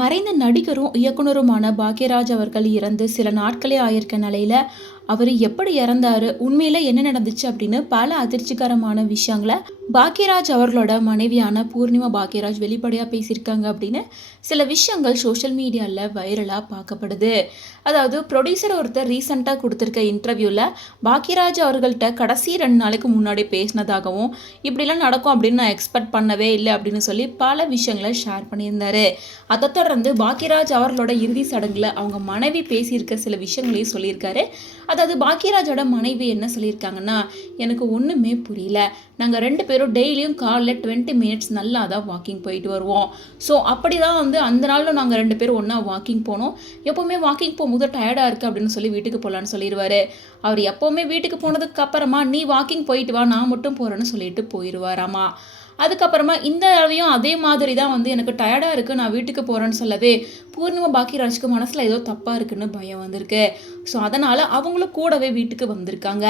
மறைந்த நடிகரும் இயக்குனருமான பாக்யராஜ் அவர்கள் இறந்து சில நாட்களே ஆயிருக்க நிலையில அவர் எப்படி இறந்தாரு, உண்மையில என்ன நடந்துச்சு அப்படின்னு பல அதிர்ச்சிகரமான விஷயங்களை பாக்யராஜ் அவர்களோட மனைவியான பூர்ணிமா பாக்யராஜ் வெளிப்படையா பேசியிருக்காங்க அப்படின்னு சில விஷயங்கள் சோஷியல் மீடியால வைரலா பார்க்கப்படுது. அதாவது ப்ரொடியூசர் ஒருத்தர் ரீசெண்டாக கொடுத்துருக்க இன்டர்வியூவில் பாக்யராஜ் அவர்கள்ட்ட கடைசி 2 நாளைக்கு முன்னாடி பேசினதாகவும், இப்படிலாம் நடக்கும் அப்படின்னு நான் எக்ஸ்பெக்ட் பண்ணவே இல்லை அப்படின்னு சொல்லி பல விஷயங்களை ஷேர் பண்ணியிருந்தாரு. அதை தொடர்ந்து பாக்யராஜ் அவர்களோட இறுதி சடங்குல அவங்க மனைவி பேசியிருக்க சில விஷயங்களையும் சொல்லியிருக்காரு. அதாவது பாக்யராஜோட மனைவி என்ன சொல்லியிருக்காங்கன்னா, எனக்கு ஒன்றுமே புரியல, நாங்கள் 2 பேரும் டெய்லியும் காலைல 20 மினிட்ஸ் நல்லா தான் வாக்கிங் போயிட்டு வருவோம். ஸோ அப்படி தான் அந்த நாளில் நாங்கள் 2 பேரும் ஒன்றா வாக்கிங் போனோம். எப்போவுமே வாக்கிங் போகும்போது டயர்டாக இருக்குது அப்படின்னு சொல்லி வீட்டுக்கு போகலான்னு சொல்லிடுவார். அவர் எப்போவுமே வீட்டுக்கு போனதுக்கு அப்புறமா நீ வாக்கிங் போயிட்டு வா, நான் மட்டும் போகிறேன்னு சொல்லிட்டு போயிடுவாராமா. அதுக்கப்புறமா இந்த தடவையும் அதே மாதிரி தான் எனக்கு டயர்டாக இருக்குது, நான் வீட்டுக்கு போகிறேன்னு சொல்லவே பூர்ணிமா பாக்யராஜ்க்கு மனசில் ஏதோ தப்பாக இருக்குன்னு பயம் வந்திருக்கு. ஸோ அதனால் அவங்களும் கூடவே வீட்டுக்கு வந்திருக்காங்க.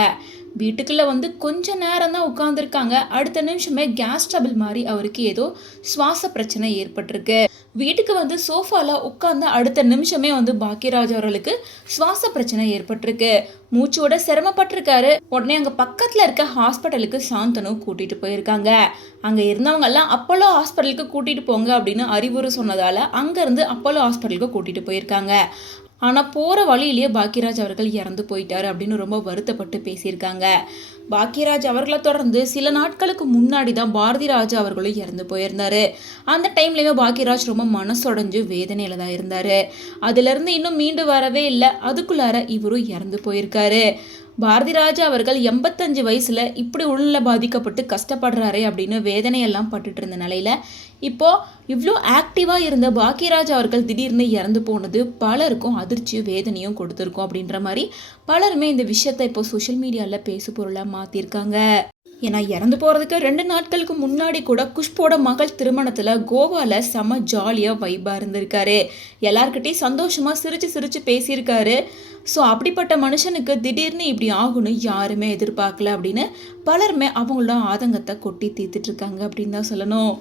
வீட்டுக்குள்ளே கொஞ்ச நேரம் தான் உட்காந்துருக்காங்க. அடுத்த நிமிஷமே கேஸ் ட்ரபிள் மாதிரி அவருக்கு ஏதோ சுவாச பிரச்சனை ஏற்பட்டிருக்கு. வீட்டுக்கு சோஃபாவில் உட்காந்து அடுத்த நிமிஷமே பாக்யராஜ் அவர்களுக்கு சுவாச பிரச்சனை ஏற்பட்டிருக்கு. மூச்சோட சிரமப்பட்டிருக்காரு. உடனே அங்கே பக்கத்தில் இருக்க ஹாஸ்பிட்டலுக்கு சாந்தனு கூட்டிகிட்டு போயிருக்காங்க. அங்கே இருந்தவங்க எல்லாம் அப்போலோ ஹாஸ்பிட்டலுக்கு கூட்டிகிட்டு போங்க அப்படின்னு அறிவுரை சொன்னதால் அங்கேருந்து அப்போலோ ஹாஸ்பிட்டலுக்கு கூட்டிகிட்டு போயிருக்காங்க. ஆனால் போகிற வழியிலேயே பாக்யராஜ் அவர்கள் இறந்து போயிட்டார் அப்படின்னு ரொம்ப வருத்தப்பட்டு பேசியிருக்காங்க. பாக்யராஜ் அவர்களை தொடர்ந்து சில நாட்களுக்கு முன்னாடி தான் பாரதி ராஜா அவர்களும் இறந்து போயிருந்தாரு. அந்த டைம்லேயுமே பாக்யராஜ் ரொம்ப மனசுடைஞ்சு வேதனையில் தான் இருந்தார். அதுலேருந்து இன்னும் மீண்டு வரவே இல்லை. அதுக்குள்ளார இவரும் இறந்து போயிருக்காரு. பாரதி ராஜா அவர்கள் 85 வயசுல இப்படி உள்ள பாதிக்கப்பட்டு கஷ்டப்படுறாரே அப்படின்னு வேதனையெல்லாம் பட்டுட்டு இருந்த நிலையில இப்போ இவ்வளோ ஆக்டிவாக இருந்த பாக்யராஜ் அவர்கள் திடீர்னு இறந்து போனது பலருக்கும் அதிர்ச்சியும் வேதனையும் கொடுத்துருக்கோம் அப்படின்ற மாதிரி பலருமே இந்த விஷயத்தை இப்போ சோஷியல் மீடியாவில் பேசு பொருளாக மாற்றிருக்காங்க. ஏன்னா இறந்து போகிறதுக்கு 2 நாட்களுக்கு முன்னாடி கூட குஷ்போட மகள் திருமணத்தில் கோவாவில் செம ஜாலியாக வைப்பாக இருந்திருக்காரு. எல்லார்கிட்டையும் சந்தோஷமாக சிரித்து சிரித்து பேசியிருக்காரு. ஸோ அப்படிப்பட்ட மனுஷனுக்கு திடீர்னு இப்படி ஆகும்னு யாருமே எதிர்பார்க்கல அப்படின்னு பலருமே அவங்களோட ஆதங்கத்தை கொட்டி தீர்த்துட்ருக்காங்க அப்படின்னு தான் சொல்லணும்.